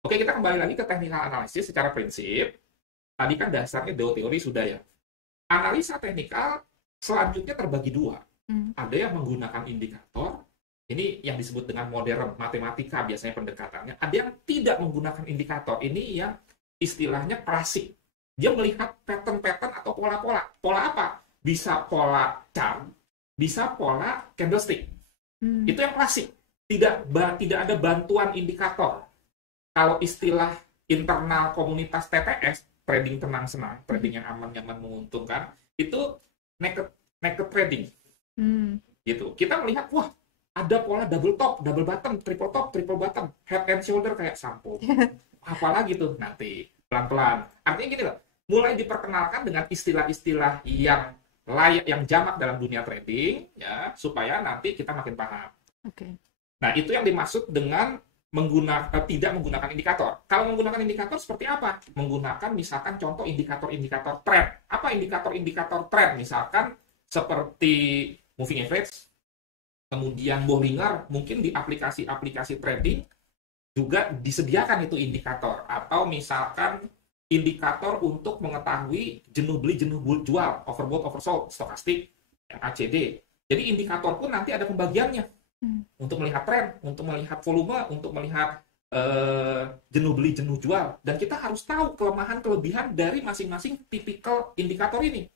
Oke, kita kembali lagi ke technical analysis secara prinsip. Tadi kan dasarnya teori sudah ya. Analisa teknikal selanjutnya terbagi dua. Ada yang menggunakan indikator, ini yang disebut dengan modern matematika biasanya pendekatannya. Ada yang tidak menggunakan indikator, ini yang istilahnya klasik. Dia melihat pattern-pattern atau pola-pola. Pola apa? Bisa pola chart, bisa pola candlestick. Itu yang klasik. Tidak ada bantuan indikator. Kalau istilah internal komunitas TTS, trading tenang-senang, trading yang aman-nyaman menguntungkan, itu naked trading. Gitu. Kita melihat, wah, ada pola double top, double bottom, triple bottom, head and shoulder kayak sampo. Apalagi tuh nanti pelan-pelan. Artinya gini loh, mulai diperkenalkan dengan istilah-istilah yang layak, yang jamak dalam dunia trading, ya, supaya nanti kita makin paham. Oke. Nah, itu yang dimaksud dengan tidak menggunakan indikator. Kalau menggunakan indikator seperti apa? Menggunakan misalkan contoh indikator-indikator trend. Apa indikator-indikator trend? Misalkan seperti moving average, kemudian Bollinger, mungkin di aplikasi-aplikasi trading juga disediakan itu indikator. Atau misalkan indikator untuk mengetahui jenuh beli, jenuh jual, overbought, oversold, stokastik, ACD. Jadi indikator pun nanti ada pembagiannya. Untuk melihat tren, untuk melihat volume, untuk melihat jenuh beli, jenuh jual. Dan kita harus tahu kelemahan-kelebihan dari masing-masing tipikal indikator ini.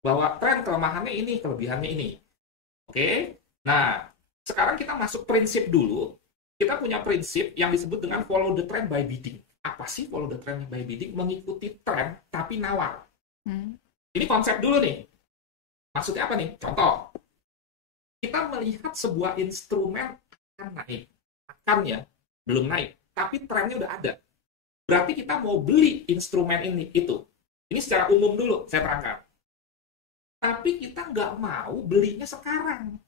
Bahwa tren kelemahannya ini, kelebihannya ini. Oke? Nah, sekarang kita masuk prinsip dulu. Kita punya prinsip yang disebut dengan follow the trend by bidding. Apa sih follow the trend by bidding? Mengikuti tren, tapi nawar. Ini konsep dulu nih. Maksudnya apa nih? Contoh. Kita melihat sebuah instrumen akan naik. Akan ya, belum naik. Tapi trennya udah ada. Berarti kita mau beli instrumen ini, itu. Ini secara umum dulu, saya terangkan. Tapi kita nggak mau belinya sekarang.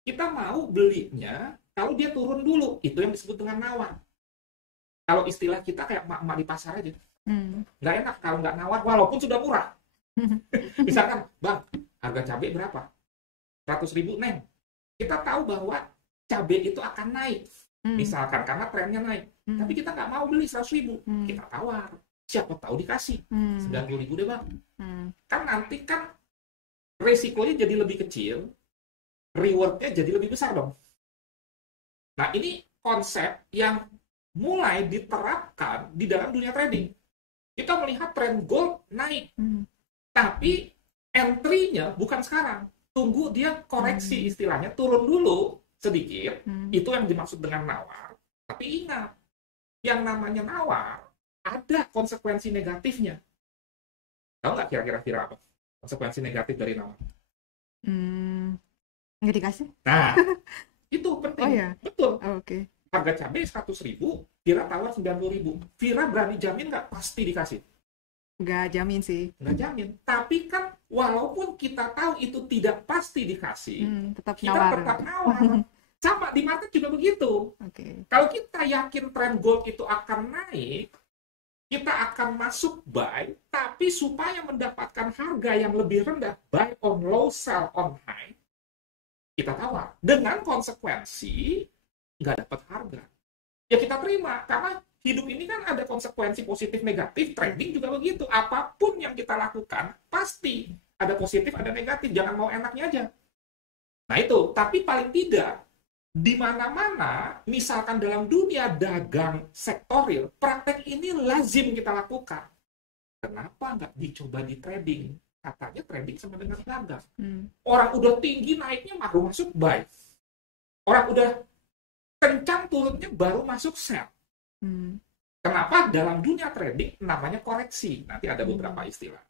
Kita mau belinya kalau dia turun dulu. Itu yang disebut dengan nawar. Kalau istilah kita kayak emak-emak di pasar aja. Nggak enak kalau nggak nawar, walaupun sudah murah. Misalkan, Bang, harga cabai berapa? 100.000, Neng. Kita tahu bahwa cabai itu akan naik. Misalkan, karena trennya naik. Tapi kita nggak mau beli 100.000. Kita tawar. Siapa tahu dikasih. 90.000 deh, Bang. Kan nanti kan resikonya jadi lebih kecil, reward-nya jadi lebih besar dong. Nah, ini konsep yang mulai diterapkan di dalam dunia trading. Kita melihat tren gold naik. Tapi entry-nya bukan sekarang. Tunggu dia koreksi, istilahnya turun dulu sedikit. Itu yang dimaksud dengan nawar. Tapi ingat, yang namanya nawar ada konsekuensi negatifnya. Tahu nggak kira-kira apa konsekuensi negatif dari nawar? Nggak dikasih? Nah, itu penting. Oh ya? Betul. Oke. Harga cabai 100.000, Vira tawar 90.000. Vira berani jamin nggak pasti dikasih? Nggak jamin sih. Nggak jamin. Tapi kan walaupun kita tahu itu tidak pasti dikasih, tetap kita nawar. tetap nawar. Sama di market juga begitu. Oke. Kalau kita yakin tren gold itu akan naik, kita akan masuk buy, tapi supaya mendapatkan harga yang lebih rendah, buy on low, sell on high, kita tawar. Dengan konsekuensi nggak dapat harga. Ya kita terima, karena hidup ini kan ada konsekuensi positif negatif, trading juga begitu. Apapun yang kita lakukan, pasti ada positif, ada negatif. Jangan mau enaknya aja. Nah itu, tapi paling tidak, di mana-mana, misalkan dalam dunia dagang sektoril, praktek ini lazim kita lakukan. Kenapa nggak dicoba di trading? Katanya trading sama dengan dagang. Orang udah tinggi naiknya, baru masuk buy. Orang udah kencang turunnya, baru masuk sell. Kenapa dalam dunia trading namanya koreksi? Nanti ada beberapa istilah.